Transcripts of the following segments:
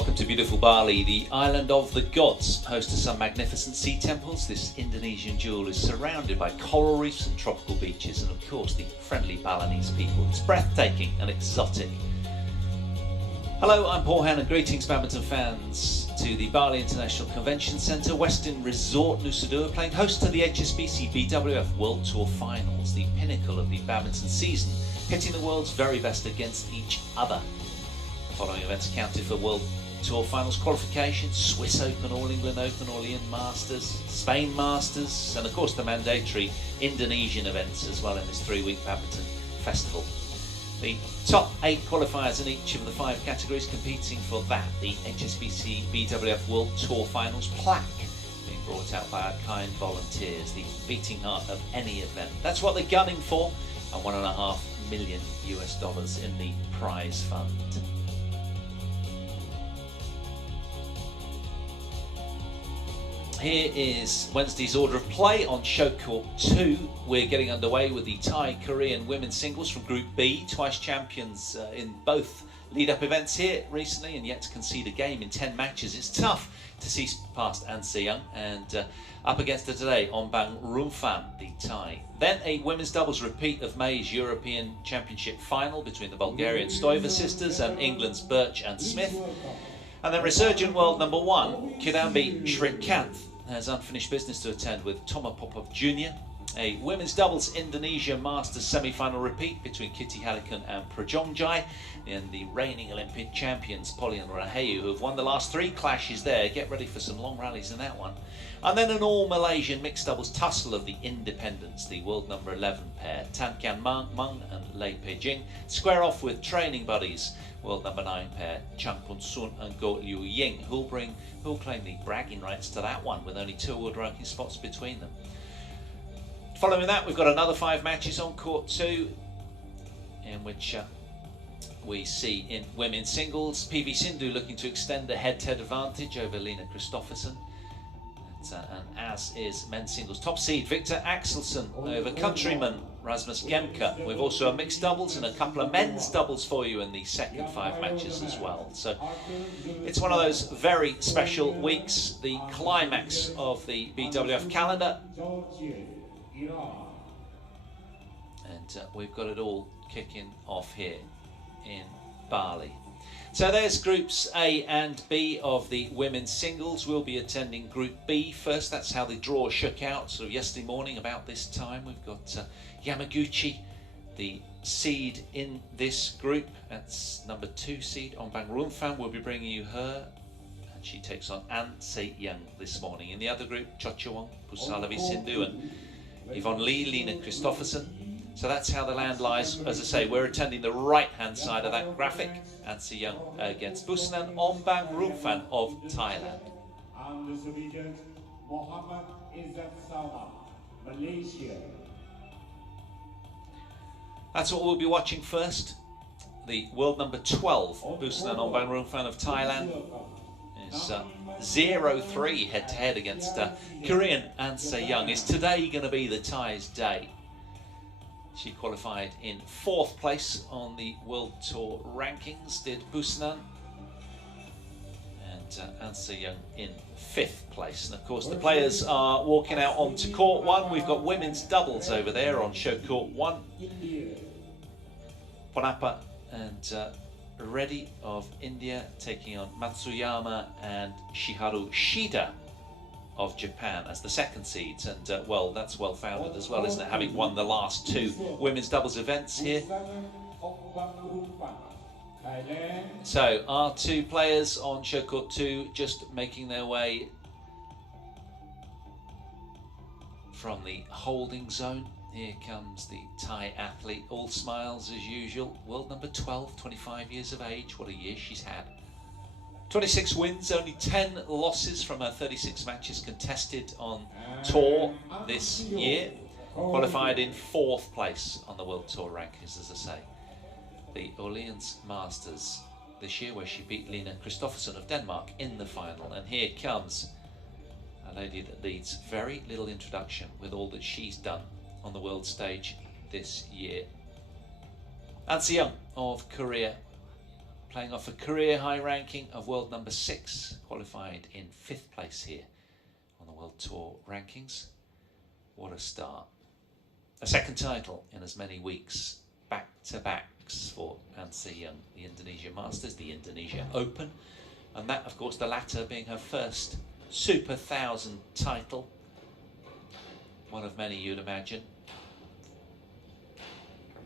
Welcome to beautiful Bali, the island of the gods, host to some magnificent sea temples. This Indonesian jewel is surrounded by coral reefs and tropical beaches, and of course the friendly Balinese people. It's breathtaking and exotic. Hello, I'm Paul Han, and greetings badminton fans to the Bali International Convention Centre, Westin Resort Nusa Dua, playing host to the HSBC BWF World Tour Finals, the pinnacle of the badminton season, pitting the world's very best against each other. The following events counted for World Tour Finals qualification: Swiss Open, All England Open, Orleans Masters, Spain Masters, and of course the mandatory Indonesian events as well in this 3-week badminton festival. The top 8 qualifiers in each of the 5 categories competing for that, the HSBC BWF World Tour Finals plaque being brought out by our kind volunteers, the beating heart of any event. That's what they're gunning for, and $1.5 million in the prize fund. Here is Wednesday's order of play on show court 2. We're getting underway with the Thai-Korean women's singles from Group B, twice champions in both lead-up events here recently and yet to concede a game in 10 matches. It's tough to see past Seyoung, and up against her today, Ongbamrungphan, the Thai. Then a women's doubles repeat of May's European Championship final between the Bulgarian Stoiva sisters and England's Birch and Smith. And then resurgent world number 1, Kidambi Srikanth, has unfinished business to attend with Toma Popov Jr. A women's doubles Indonesia Masters semi-final repeat between Kitty Hallican and Prajongjai, and the reigning Olympic champions Polian Rahayu, who have won the last 3 clashes there. Get ready for some long rallies in that one. And then an all-Malaysian mixed doubles tussle of the independents, the world number 11 pair, Tan Kian Mung and Lei Pei-jing, square off with training buddies, world number 9 pair, Chang Pun-sun and Goh Liu Ying, who'll claim the bragging rights to that one with only 2 world ranking spots between them. Following that, we've got another 5 matches on court 2, in which we see in women's singles, PV Sindhu looking to extend the head-to-head advantage over Lena Kristoffersen. And as is men's singles top seed Victor Axelsen over countryman Rasmus Gemke. We've also a mixed doubles and a couple of men's doubles for you in the second 5 matches as well. So it's one of those very special weeks, the climax of the BWF calendar. And we've got it all kicking off here in Bali. So there's groups A and B of the women's singles. We'll be attending Group B first. That's how the draw shook out sort of yesterday morning about this time. We've got Yamaguchi, the seed in this group. That's number 2 seed. Ongbamrungphan, we'll be bringing you her, and she takes on Seyoung this morning. In the other group, Seyoung, Pusalavi Sindhu and Yvonne Lee, Lena Kristoffersen. So that's how the land lies. As I say, we're attending the right-hand side of that graphic, and Seyoung against Busanan Ongbamrungphan of Thailand. That's what we'll be watching first. The world number 12, Busanan Ongbamrungphan of Thailand, is 0-3 head-to-head against Korean and Seyoung. Is today going to be the Thai's day? She qualified in 4th place on the World Tour rankings, did Busanan, and Seyoung in 5th place. And of course the players are walking out onto court 1. We've got women's doubles over there on show court 1. Ponappa and Reddy of India taking on Matsuyama and Shiharu Shida of Japan as the 2nd seeds, and well, that's well founded as well, isn't it, having won the last 2 women's doubles events here. So our 2 players on show court 2 just making their way from the holding zone. Here comes the Thai athlete, all smiles as usual, world number 12, 25 years of age. What a year she's had. 26 wins, only 10 losses from her 36 matches contested on tour this year. Qualified in 4th place on the World Tour rankings, as I say. The Orleans Masters this year, where she beat Lena Kristoffersen of Denmark in the final. And here comes a lady that needs very little introduction with all that she's done on the world stage this year. And Seyoung of Korea playing off a career high ranking of world number 6, qualified in 5th place here on the World Tour rankings. What a start. A second title in as many weeks, back-to-backs for Seyoung, the Indonesia Masters, the Indonesia Open, and that, of course, the latter being her first Super 1000 title. One of many, you'd imagine.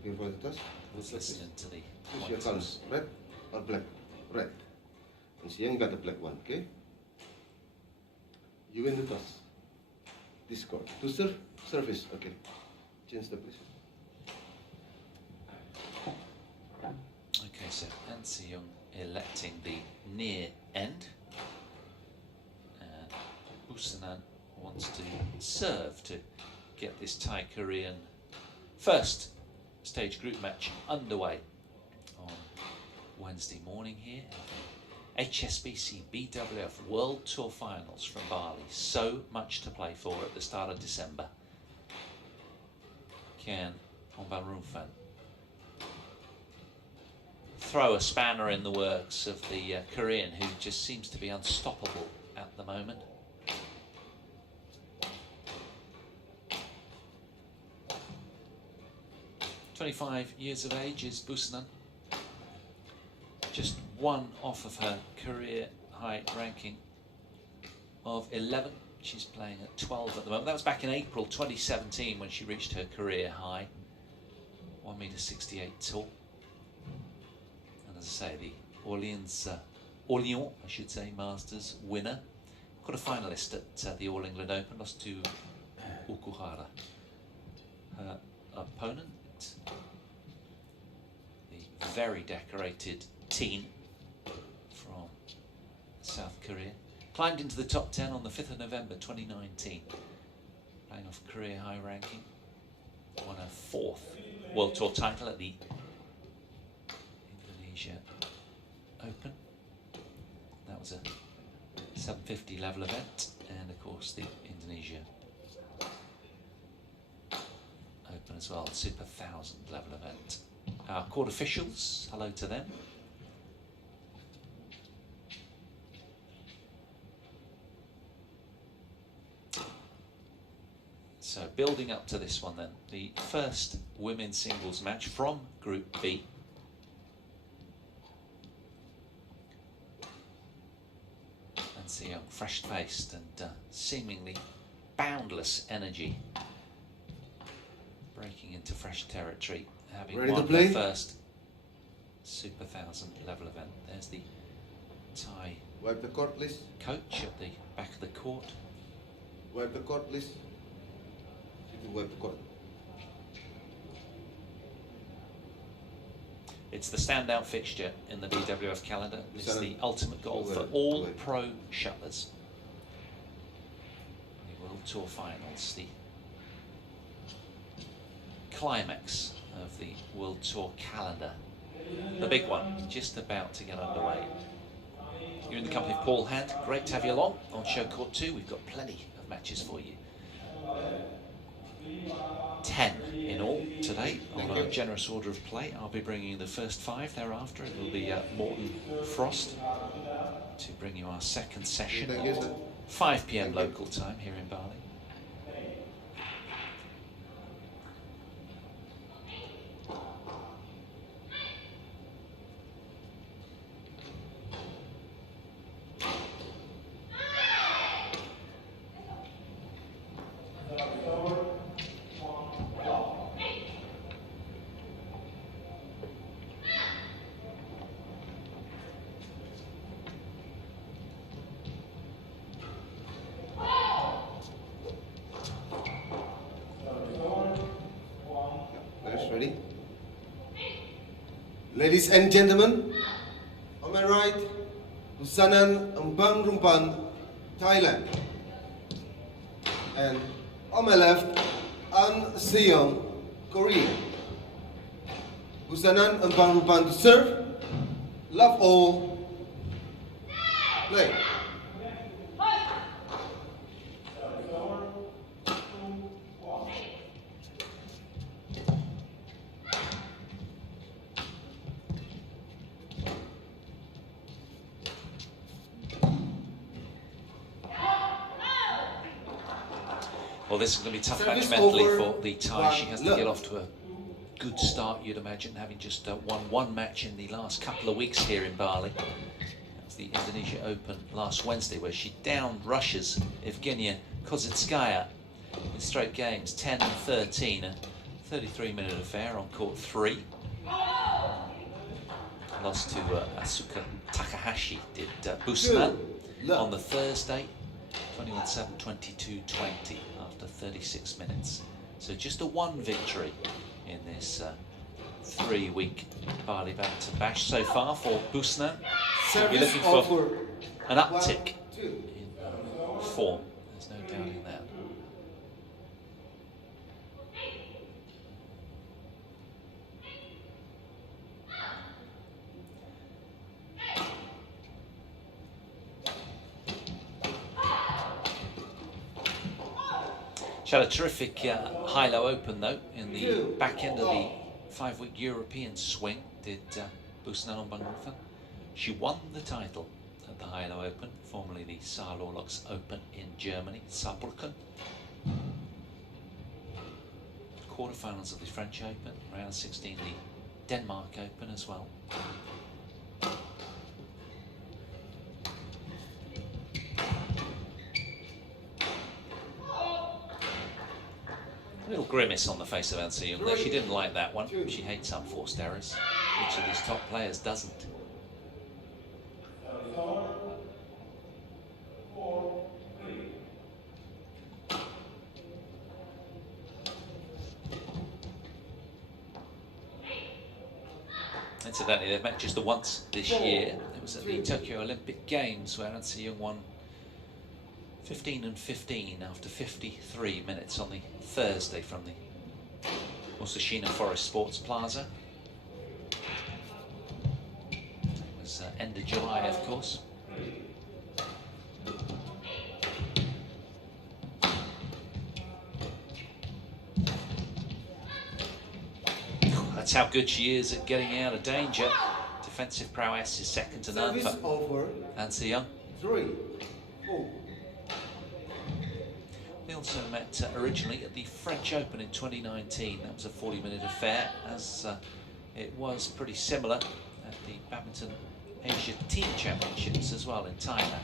Let's listen to the Choose your colors, red or black? Red. And Seyoung got the black one, okay? You win the toss. This court. To serve, service, okay. Change the position. Okay, so Seyoung electing the near end. And Busanan wants to serve to get this Thai Korean first stage group match underway on Wednesday morning here. HSBC BWF World Tour Finals from Bali. So much to play for at the start of December. Can Ongbamrungphan throw a spanner in the works of the Korean, who just seems to be unstoppable at the moment? "25 years of age is Busanan. Just one off of her career high ranking of 11. She's playing at 12 at the moment. That was back in April 2017 when she reached her career high. 1.68 m tall. And as I say, the Orleans, I should say, Masters winner. Got a finalist at the All England Open, lost to Okuhara. Her opponent, the very decorated teen from South Korea, climbed into the top 10 on the 5th of November 2019, playing off career high ranking, won her 4th World Tour title at the Indonesia Open. That was a 750 level event, and of course the Indonesia Open as well, Super 1000 level event. Our court officials, hello to them. So building up to this one then, the first women's singles match from Group B. And Seyoung, fresh-faced and seemingly boundless energy, breaking into fresh territory, having won the first Super 1000 level event. There's the Thai wipe the court, please. Coach at the back of the court. Wipe the court, please. You can wipe the court. It's the standout fixture in the BWF calendar. It's the ultimate goal for all pro shutlers. The World Tour Finals, the climax of the World Tour calendar. The big one, just about to get underway. You're in the company of Paul Hand. Great to have you along on Show Court 2. We've got plenty of matches for you. 10 in all today on our generous order of play. I'll be bringing you the first 5 thereafter. It will be Morton Frost to bring you our second session at 5 p.m. local time here in Bali. Ready? Ladies and gentlemen, on my right, Busanan Ongbamrungphan, Thailand. And on my left, Seyoung, Korea. Busanan Ongbamrungphan to serve. Love all. Play. Well, this is going to be tough Service match mentally over. for the Thai. She has to Look. get off to a good start, you'd imagine, having just won one match in the last couple of weeks here in Bali. That was the Indonesia Open last Wednesday, where she downed Russia's Evgenia Kozitskaya in straight games, 10 and 13, a 33-minute affair on court 3. Lost to Asuka Takahashi, did Busanan on the Thursday, 21-7, 22-20 after 36 minutes. So just a 1 victory in this 3-week Bali Badminton Bash so far for Busanan. We'll be looking for an uptick in form, there's no doubting that. She had a terrific high-low open though in the back end of the 5-week European swing, did Busanan Ongbamrungphan. She won the title at the high-low open, formerly the Saarlorlux Open in Germany, Saarbrücken. Quarterfinals of the French Open, round 16 the Denmark Open as well. A little grimace on the face of Seyoung, though she didn't like that one. She hates unforced errors. Each of these top players doesn't. Incidentally, they've met just the once this year. It was at the Tokyo Olympic Games where Seyoung won 15 and 15 after 53 minutes on the Thursday from the Musashina Forest Sports Plaza. It was end of July, of course. That's how good she is at getting out of danger. Defensive prowess is second to none for Seyoung. 3-4. They also met originally at the French Open in 2019. That was a 40-minute affair, as it was pretty similar at the Badminton Asia Team Championships as well in Thailand.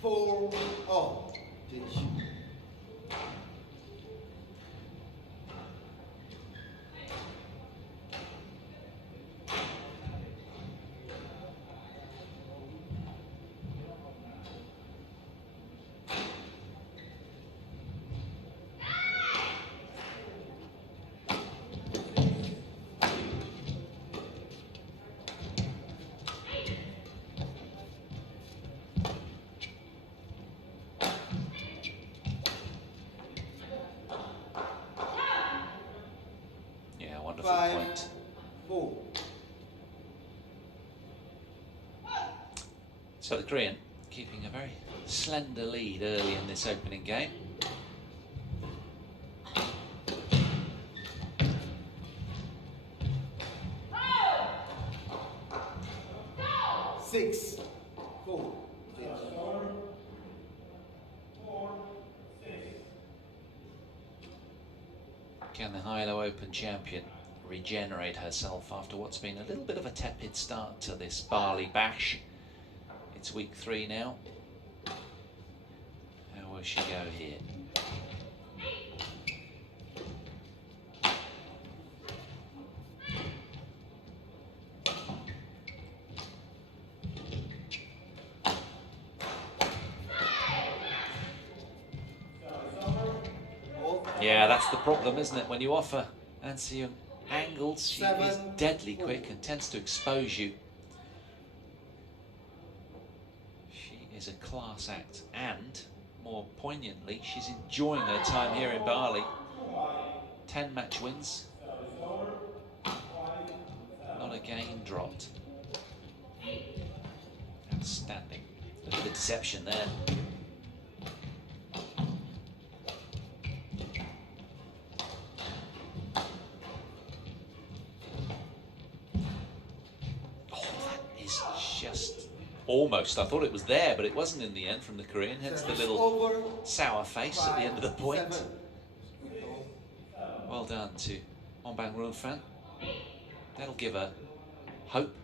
Point. 5-4. So the Korean keeping a very slender lead early in this opening game. Six, 4. Can the high-low Open champion regenerate herself after what's been a little bit of a tepid start to this Bali Bash? It's week 3 now. How will she go here? Yeah, that's the problem, isn't it? When you offer Seyoung angles, she is deadly quick and tends to expose you. She is a class act, and more poignantly, she's enjoying her time here in Bali. 10 match wins, not a game dropped. Outstanding. Look at the deception there. just almost, I thought it was there, but it wasn't in the end from the Korean, hence the little sour face at the end of the point. Well done to Ongbamrungphan. That'll give her hope.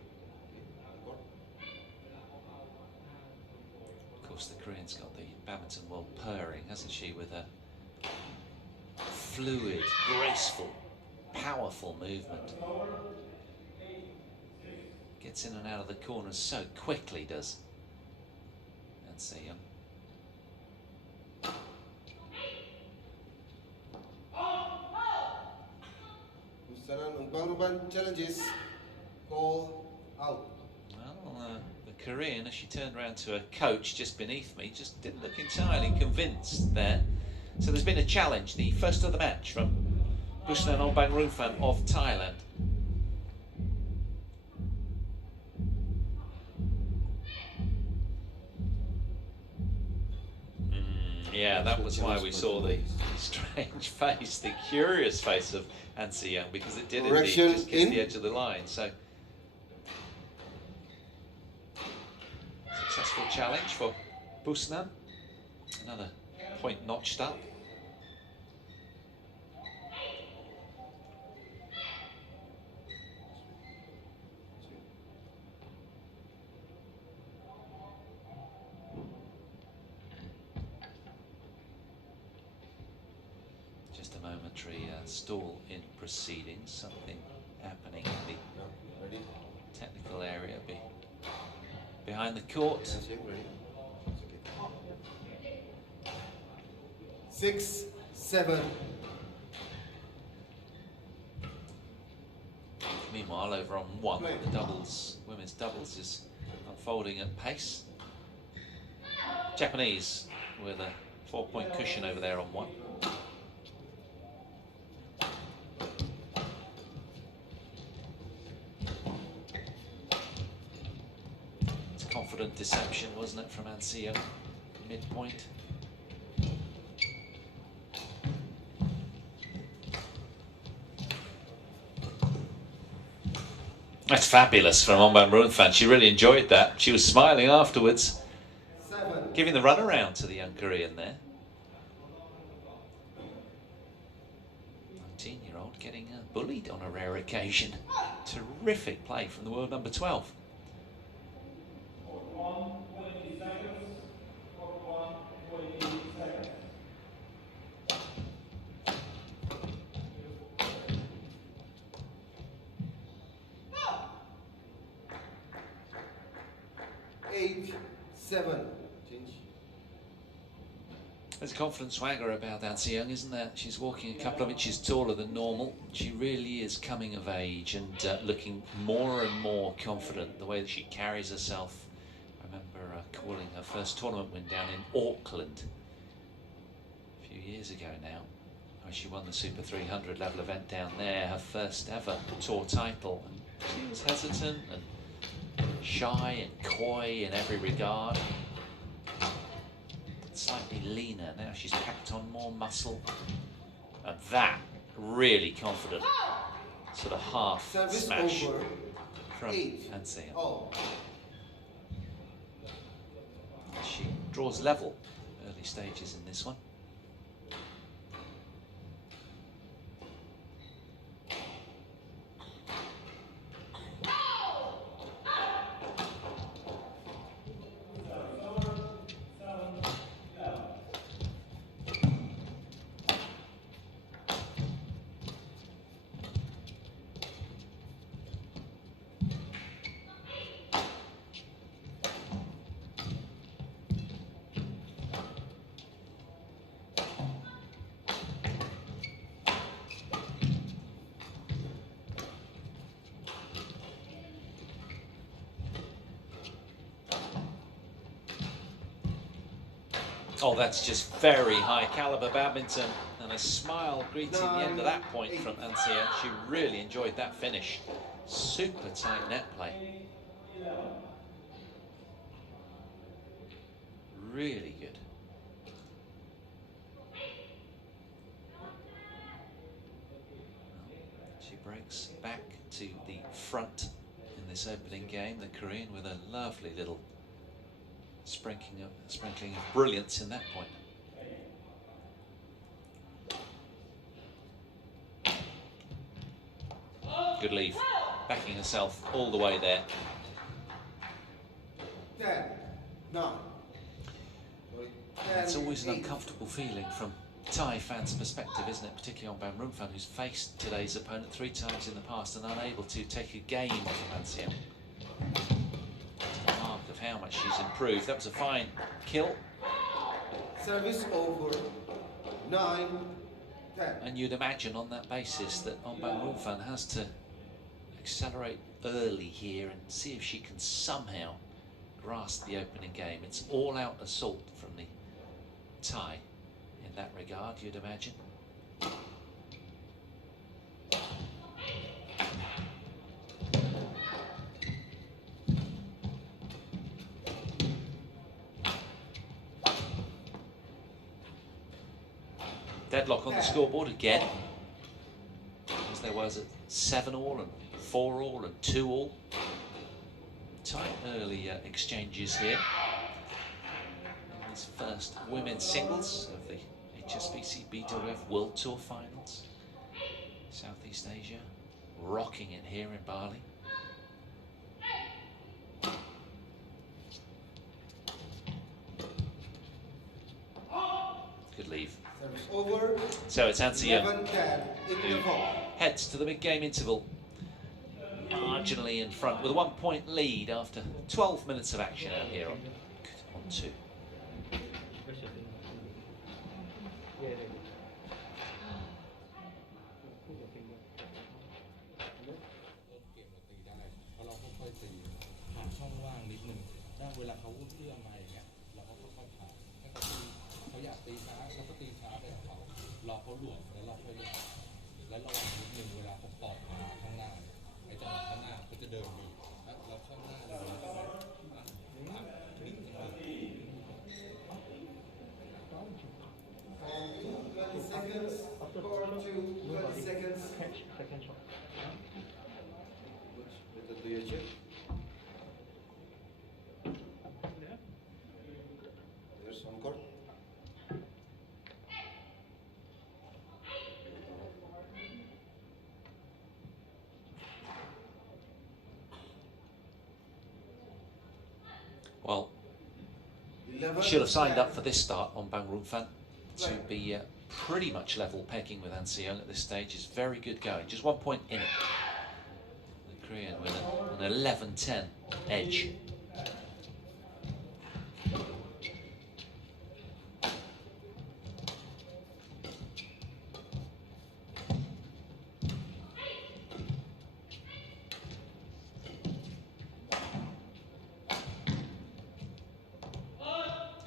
Of course, the Korean's got the Badminton World purring, hasn't she, with a fluid, graceful, powerful movement. Gets in and out of the corners so quickly, does. And Seyoung. Busanan Ongbamrungphan challenges, call out. Well, the Korean, as she turned around to her coach just beneath me, just didn't look entirely convinced there. So there's been a challenge, the first of the match from Busanan Ongbamrungphan of Thailand. Yeah, that was why we saw the strange face, the curious face of Seyoung, because it did indeed just kiss the edge of the line. So, successful challenge for Busanan. Another point notched up. Just a momentary stall in proceedings, something happening in the technical area behind the court. 6-7. Meanwhile, over on one, the doubles, women's doubles is unfolding at pace. Japanese with a 4-point cushion over there on one. It's confident deception, wasn't it, from Seyoung, midpoint. That's fabulous from Ongbamrungphan. She really enjoyed that. She was smiling afterwards, giving the runaround to the young Korean there. 19-year-old getting bullied on a rare occasion. Terrific play from the world number 12. There's a confident swagger about Seyoung, isn't there? She's walking a couple of inches taller than normal. She really is coming of age and looking more and more confident, the way that she carries herself. I remember calling her first tournament win down in Auckland a few years ago now, where she won the Super 300 level event down there, her first ever tour title. And she was hesitant and shy and coy in every regard. Slightly leaner, now she's packed on more muscle, and that really confident sort of half Service smash over. from Seyoung. She draws level early stages in this one. Oh, that's just very high caliber badminton, and a smile greeting the end of that point from Seyoung. She really enjoyed that finish. Super tight net play. Really good. She breaks back to the front in this opening game. The Korean with a lovely little sprinkling of brilliance in that point. Good leave, backing herself all the way there. 10, 9. It's always an uncomfortable feeling from Thai fans' perspective, isn't it? Particularly Ongbamrungphan, who's faced today's opponent 3 times in the past and unable to take a game off of Seyoung. Mark of how much she's improved. That was a fine kill. Service over. 9, 10. And you'd imagine on that basis that Ongbamrungphan has to accelerate early here and see if she can somehow grasp the opening game. It's all-out assault from the Thai in that regard, you'd imagine. Deadlock on the scoreboard again, as there was at 7-all and 4-all and 2-all. Tight early exchanges here in this first women's singles of the HSBC BWF World Tour finals. Southeast Asia rocking it here in Bali. Good leave. Over. So it's Seyoung 11, 10. who heads to the mid-game interval marginally in front with a 1-point lead after 12 minutes of action out here on 2. Well, should have signed up for this start on Ongbamrungphan to be pretty much level pegging with Seyoung at this stage. Is very good going. Just 1 point in it. The Korean with an 11-10 edge.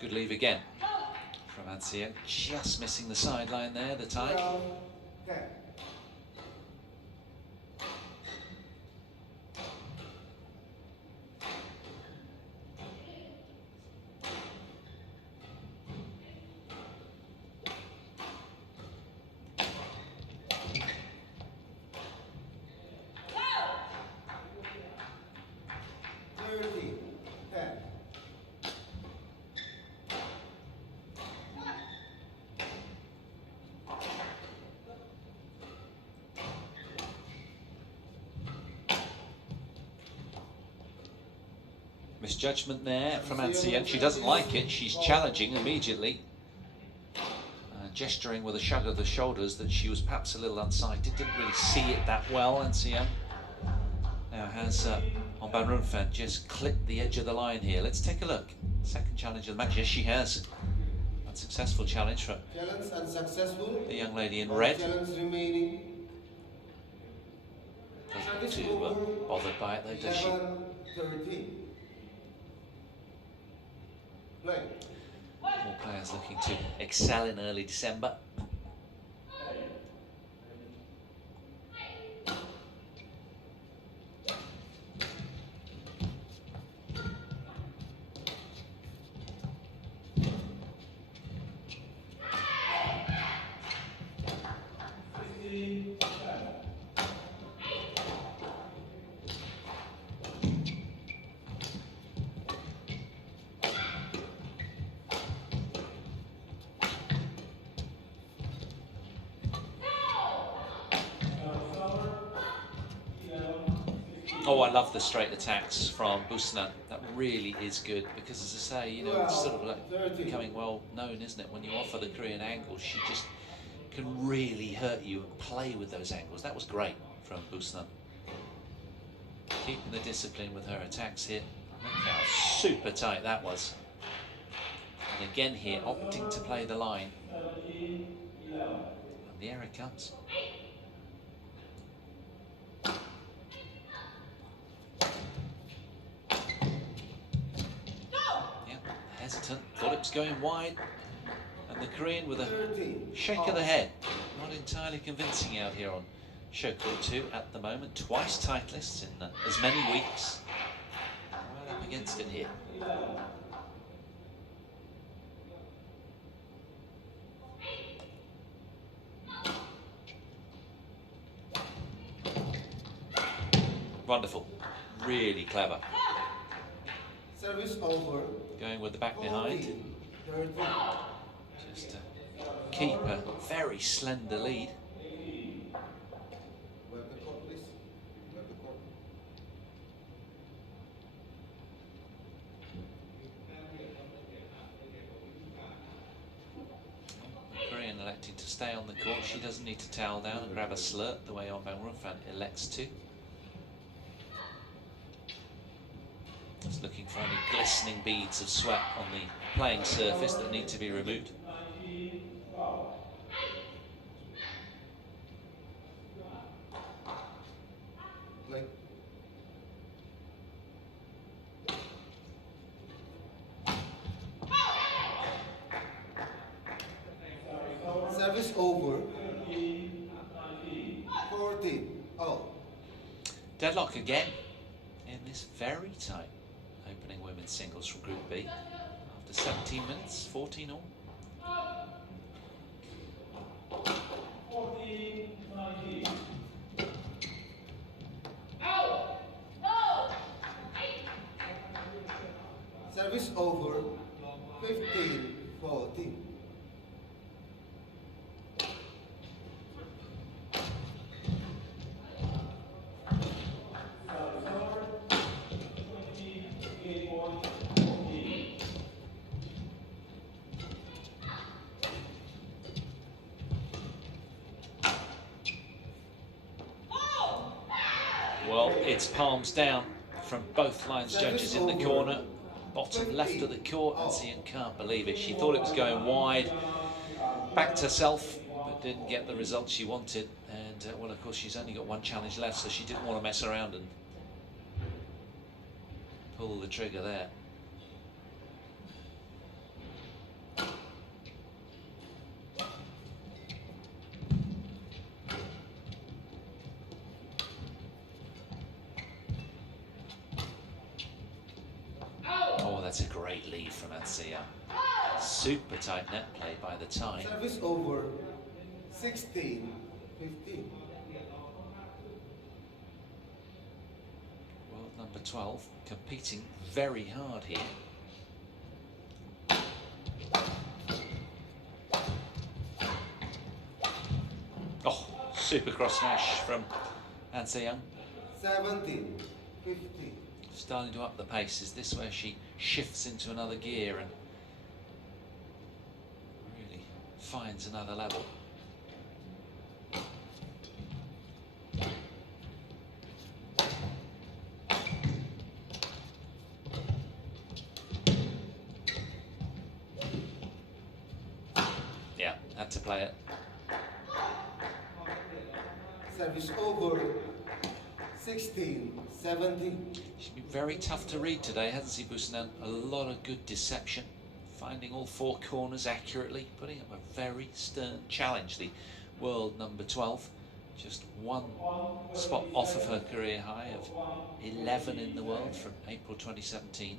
Good leave again from Seyoung, just missing the sideline there, the Thai. Misjudgment there from Seyoung. She doesn't like it. She's challenging immediately, gesturing with a shrug of the shoulders that she was perhaps a little unsighted. Didn't really see it that well. Seyoung now has Ongbamrungphan just clipped the edge of the line here. Let's take a look. Second challenge of the match. Yes, she has. Unsuccessful challenge for the young lady in red. Doesn't look too bothered by it though, does she? More players looking to excel in early December. Oh, I love the straight attacks from Busanan. That really is good because, as I say, you know, it's sort of like becoming well known, isn't it? When you offer the Korean angles, she just can really hurt you and play with those angles. That was great from Busanan. Keeping the discipline with her attacks here. Look how super tight that was. And again here, opting to play the line. And the error comes. Hesitant, thought it was going wide, and the Korean with a shake of the head. Not entirely convincing out here on show court 2 at the moment. Twice titleists in as many weeks. Right up against it here. Wonderful, really clever. Service over. Going with the back behind. Just to keep a very slender lead. Korean electing to stay on the court. She doesn't need to towel down and grab a slurt the way Ongbamrungphan elects to. Just looking for any glistening beads of sweat on the playing surface that need to be removed. Service over. 14. Oh. Deadlock again in this very tight opening women's singles from Group B. After 17 minutes, 14 all. Service over. 15, 14. Well, it's palms down from both lines judges in the corner. Bottom left of the court, and Seyoung can't believe it. She thought it was going wide, backed herself, but didn't get the result she wanted. And, well, of course, she's only got one challenge left, so she didn't want to mess around and pull the trigger there. Oh, that's a great lead from Seyoung. Super tight net play by the time. Service over. 16, 15. World number 12 competing very hard here. Oh, super cross smash from Seyoung. 17, 15. Starting to up the pace. Is this where she shifts into another gear and really finds another level? Yeah, had to play it. Service over. 16, 17. She's been very tough to read today, hasn't she, Busanan? A lot of good deception, finding all four corners accurately, putting up a very stern challenge. The world number 12, just one spot off of her career high of 11 in the world from April 2017.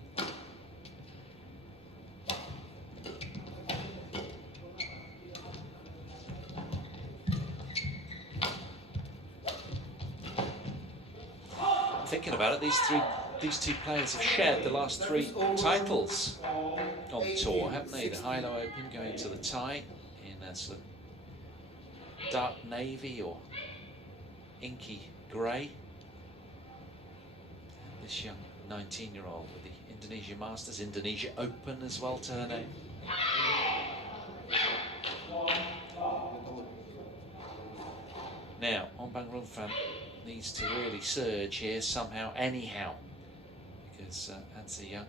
Thinking about it, these two players have shared the last 3 titles on tour, haven't they? The Hilo Open going to the tie in a sort of dark navy or inky grey. this young 19-year-old with the Indonesia Masters, Indonesia Open as well to her name. Now, Ongbamrungphan needs to really surge here somehow, anyhow, because Seyoung,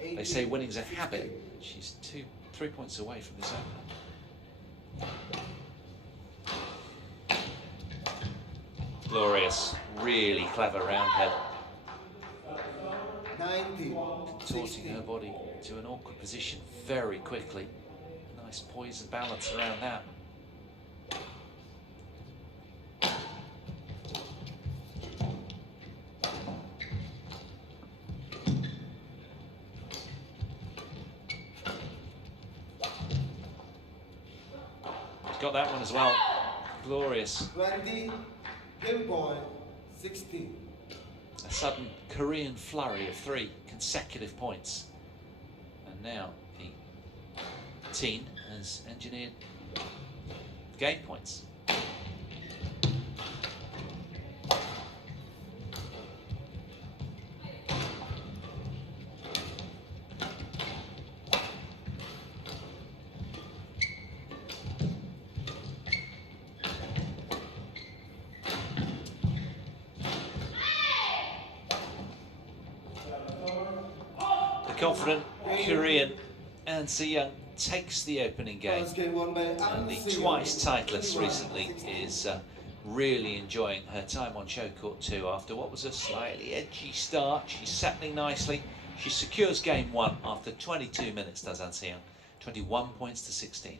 they say winning's a habit. She's 3 points away from this opener. Glorious, really clever round head. 90. Contorting her body to an awkward position very quickly. Nice poise and balance around that. Got that one as well. Glorious. 20, game point, 16. A sudden Korean flurry of 3 consecutive points. And now the team has engineered game points. Confident Korean Seyoung takes the opening game, and the twice titleist recently is really enjoying her time on show court 2 after what was a slightly edgy start. She's settling nicely. She secures game 1 after 22 minutes, does Seyoung. 21 points to 16.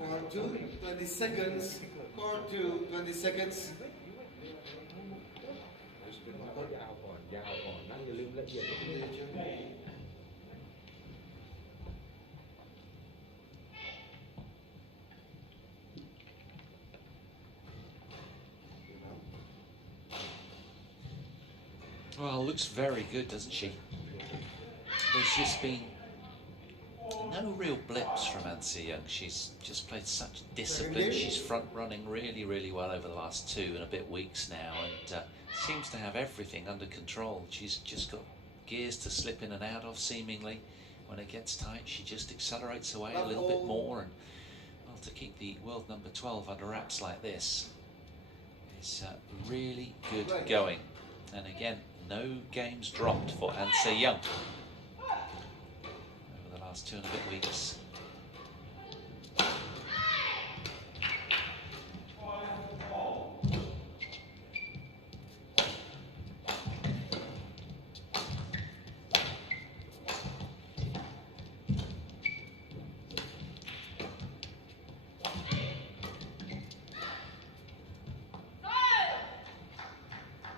KOR 2, 20 seconds. KOR 2, 20 seconds. Well, looks very good, doesn't she? There's just been no real blips from Seyoung. She's just played such discipline. She's front running really, really well over the last 2 and a bit weeks now, and seems to have everything under control. She's just got gears to slip in and out of, seemingly. When it gets tight, she just accelerates away a little bit more, and well, to keep the world number 12 under wraps like this is really good going. And again, no games dropped for Seyoung over the last 2 and a bit weeks.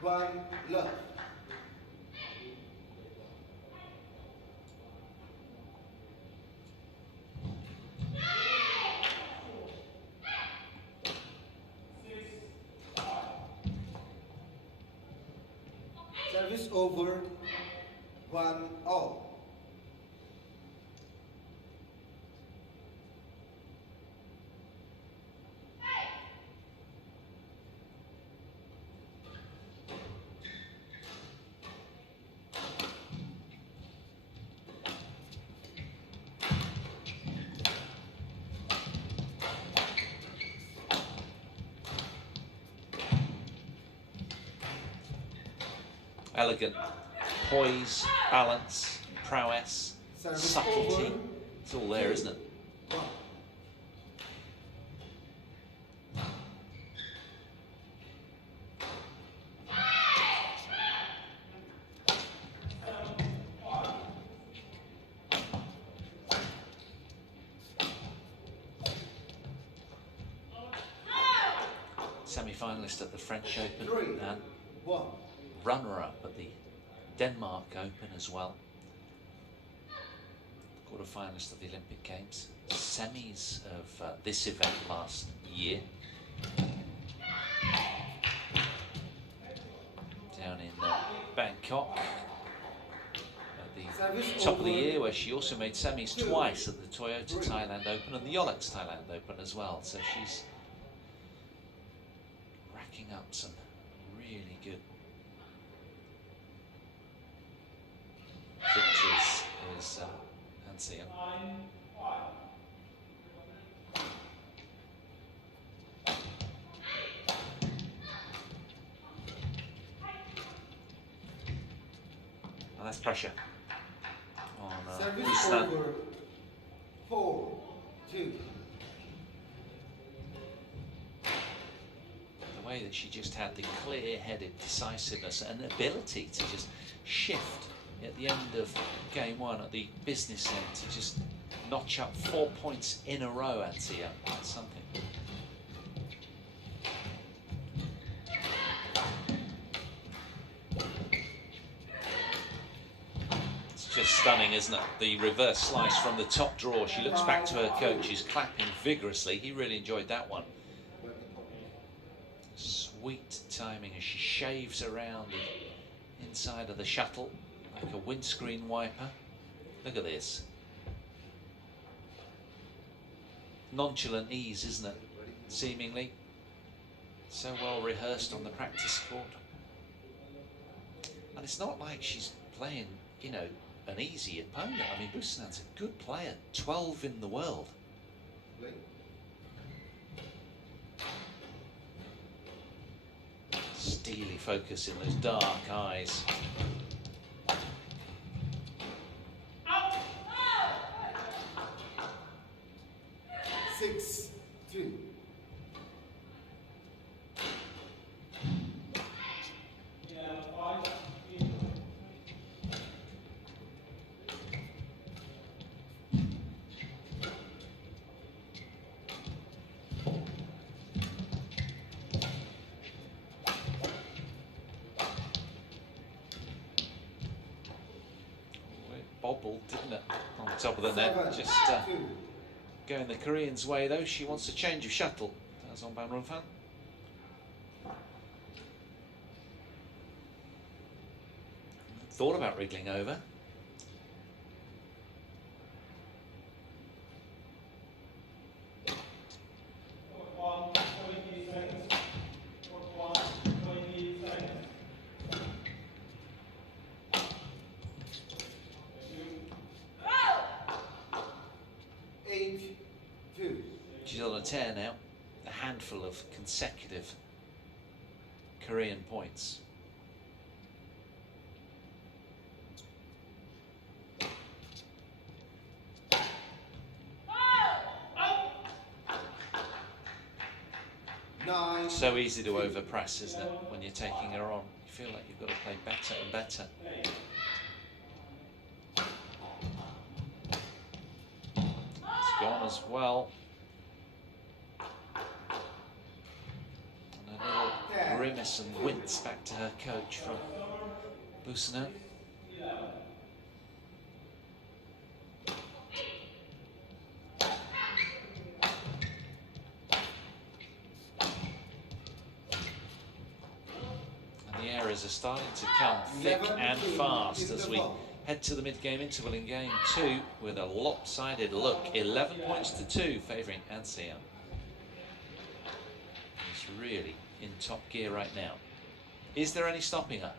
One love. Service over. 1-all. Elegant poise, balance, prowess, subtlety. It's all there, isn't it? Semi-finalist at the French Open and runner-up at the Denmark Open as well. Quarter-finalist of the Olympic Games. Semis of this event last year. Down in Bangkok at the top of the year, where she also made semis twice at the Toyota Thailand Open and the Yolex Thailand Open as well. So she's racking up some really good victories, is Seyoung. And that's pressure on Busanan. 4-2. The way that she just had the clear-headed decisiveness and ability to just shift at the end of game one at the business end to just notch up 4 points in a row, Seyoung. That's something. It's just stunning, isn't it? The reverse slice from the top draw. She looks back to her coach, who's clapping vigorously. He really enjoyed that one. Sweet timing as she shaves around the inside of the shuttle like a windscreen wiper. Look at this. Nonchalant ease, isn't it? Seemingly. So well rehearsed on the practice court. And it's not like she's playing, you know, an easy opponent. I mean, Busanan's a good player, 12 in the world. Steely focus in those dark eyes. Bobbled, didn't it, on the top of the net. Just going the Koreans' way, though. She wants a change of shuttle. That's Ongbamrungphan. Thought about wriggling over. She's on a tear now, a handful of consecutive Korean points. So easy to overpress, isn't it, when you're taking her on? You feel like you've got to play better and better. It's gone as well. And a little grimace and wince back to her coach from Busanan. Are starting to come thick and fast as we head to the mid-game interval in game two with a lopsided look. 11 points to 2 favouring Seyoung. She's really in top gear right now. Is there any stopping her?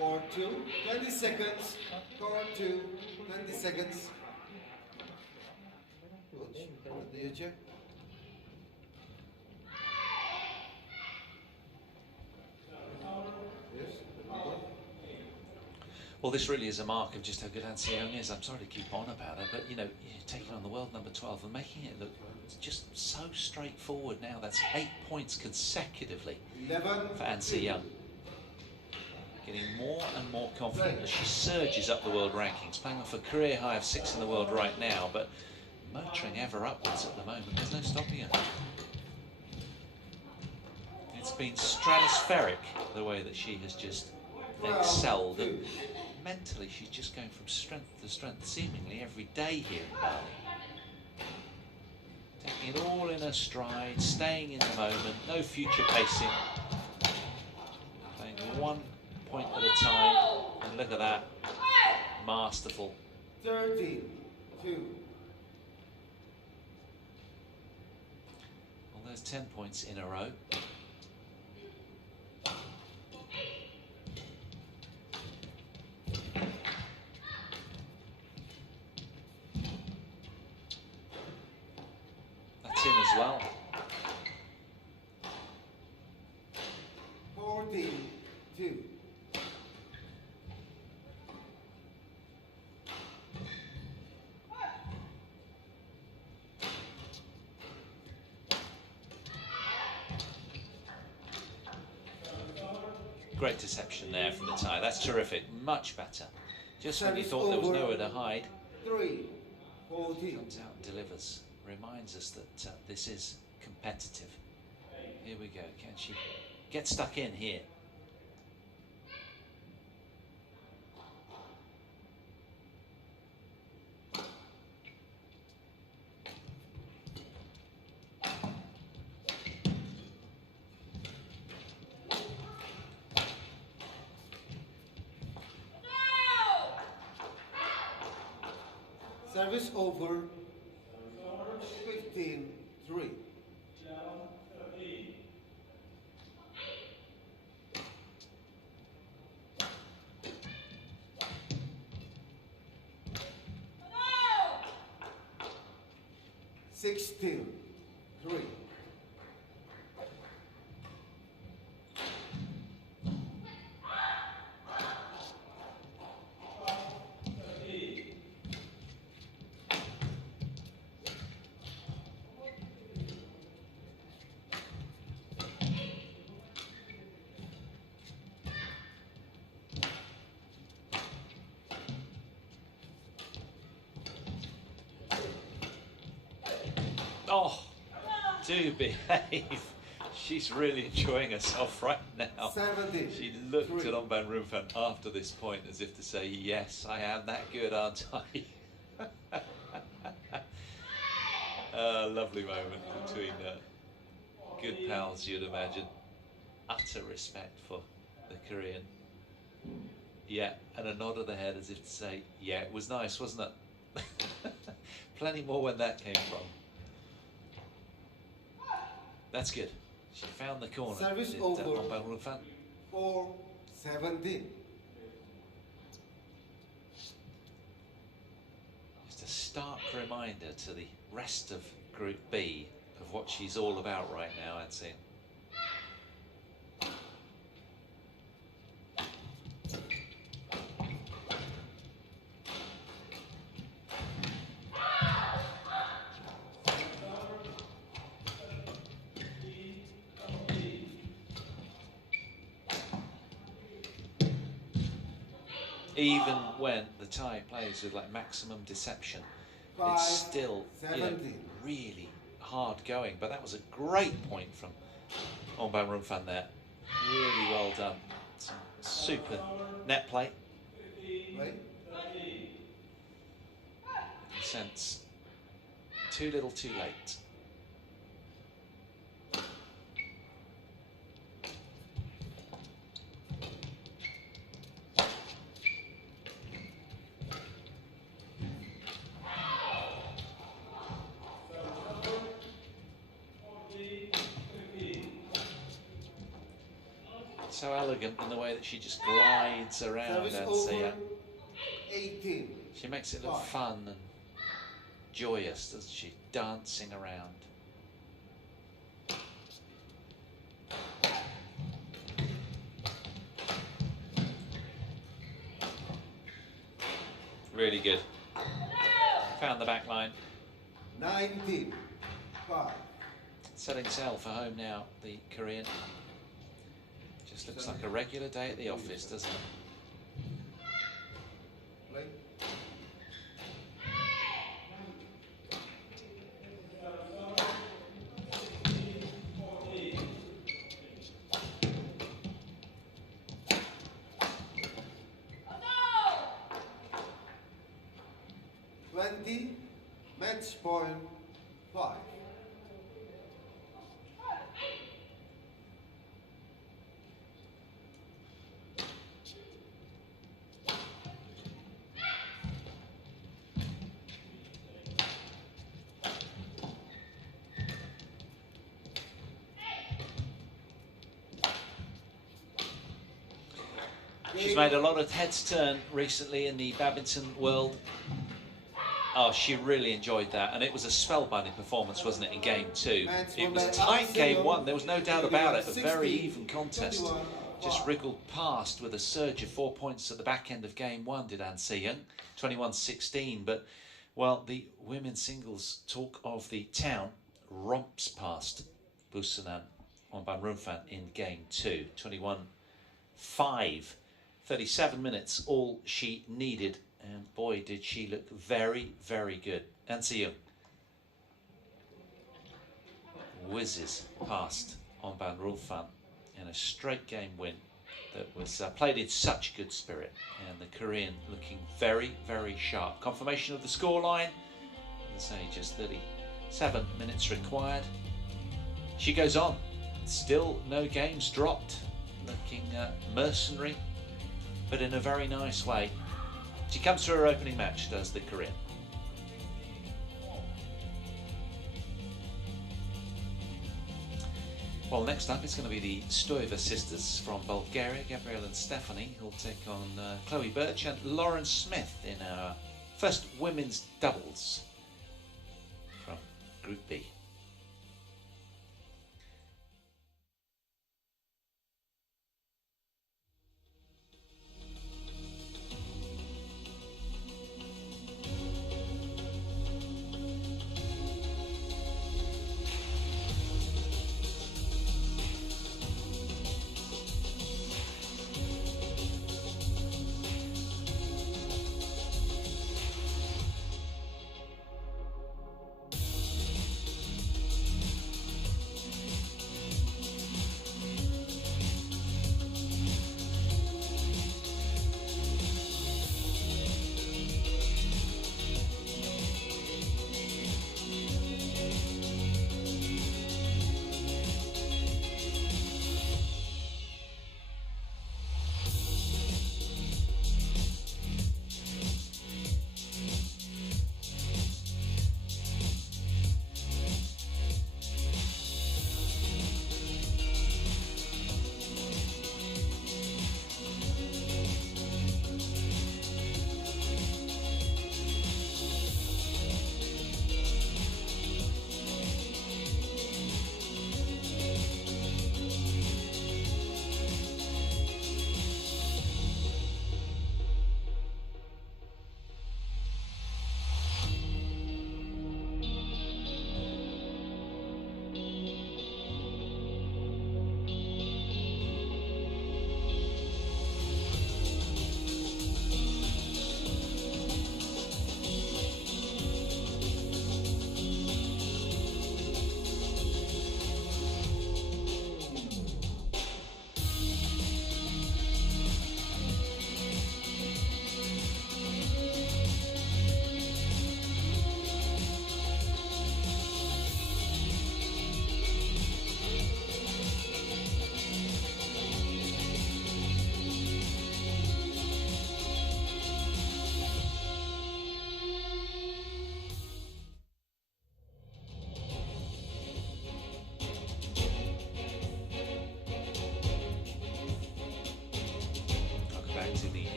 4-2, 20 seconds. Court 2, 20 seconds. Coach, what do you check? Yes, Well, this really is a mark of just how good Seyoung is. I'm sorry to keep on about her, but you know, taking on the world number 12 and making it look just so straightforward now. That's 8 points consecutively for Seyoung. Getting more and more confident as she surges up the world rankings, playing off a career high of 6 in the world right now, but motoring ever upwards at the moment. There's no stopping her. It's been stratospheric the way that she has just excelled. And mentally, she's just going from strength to strength, seemingly every day here in Bali. Taking it all in her stride, staying in the moment, no future pacing. Playing 1 point at a time, and look at that, masterful. 13-2. Well, there's 10 points in a row. That's in as well. 14-2. Great deception there from the tie. That's terrific. Much better. Just when you thought there was nowhere to hide, 3-14. comes out and delivers. Reminds us that this is competitive. Here we go. Can she get stuck in here? Service over. 15-3. Sixteen, 3. Oh, do behave. She's really enjoying herself right now. 17. She looked at Ongbamrungphan after this point as if to say, yes, I am that good, aren't I? A lovely moment between good pals, you'd imagine. Utter respect for the Korean. Yeah, and a nod of the head as if to say, yeah, it was nice, wasn't it? Plenty more when that came from. That's good. She found the corner. Service over. Ongbamrungphan. 4-17. Just a stark reminder to the rest of Group B of what she's all about right now, I'd say. Even when the Thai plays with like maximum deception, it's still, you know, really hard going. But that was a great point from Ongbamrungphan there. Really well done. Some super net play. Right? In a sense, too little, too late. So elegant in the way that she just glides around Service and over. 18. she makes it look fun and joyous, doesn't she? Dancing around. Really good. Found the back line. 19. 5. Setting sail for home now, the Korean. Just looks like a regular day at the office, doesn't it? Play. Match point 5. She's made a lot of heads turn recently in the Badminton World. Oh, she really enjoyed that, and it was a spellbinding performance, wasn't it, in game 2? It was a tight game 1, there was no doubt about it, a very even contest. Just wriggled past with a surge of 4 points at the back end of game 1, did Seyoung, 21-16. But, well, the women's singles talk of the town romps past Busanan Ongbamrungphan in game 2, 21-5. 37 minutes, all she needed. And boy, did she look very, very good. And Seyoung whizzes past Ongbamrungphan in a straight game win that was played in such good spirit. And the Korean looking very, very sharp. Confirmation of the scoreline. As I say, just 37 minutes required. She goes on. Still no games dropped. Looking mercenary, but in a very nice way. She comes to her opening match, does the Korean. Well, next up it's going to be the Stoiva sisters from Bulgaria, Gabrielle and Stephanie, who'll take on Chloe Birch and Lauren Smith in our first women's doubles from Group B.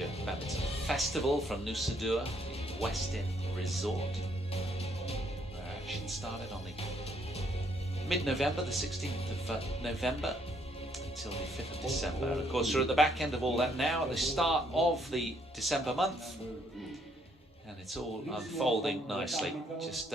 major badminton festival from Nusa Dua, the West End Resort, where action started on the mid-November, the 16th of November, until the 5th of December. And of course, we're at the back end of all that now, at the start of the December month, and it's all unfolding nicely. Just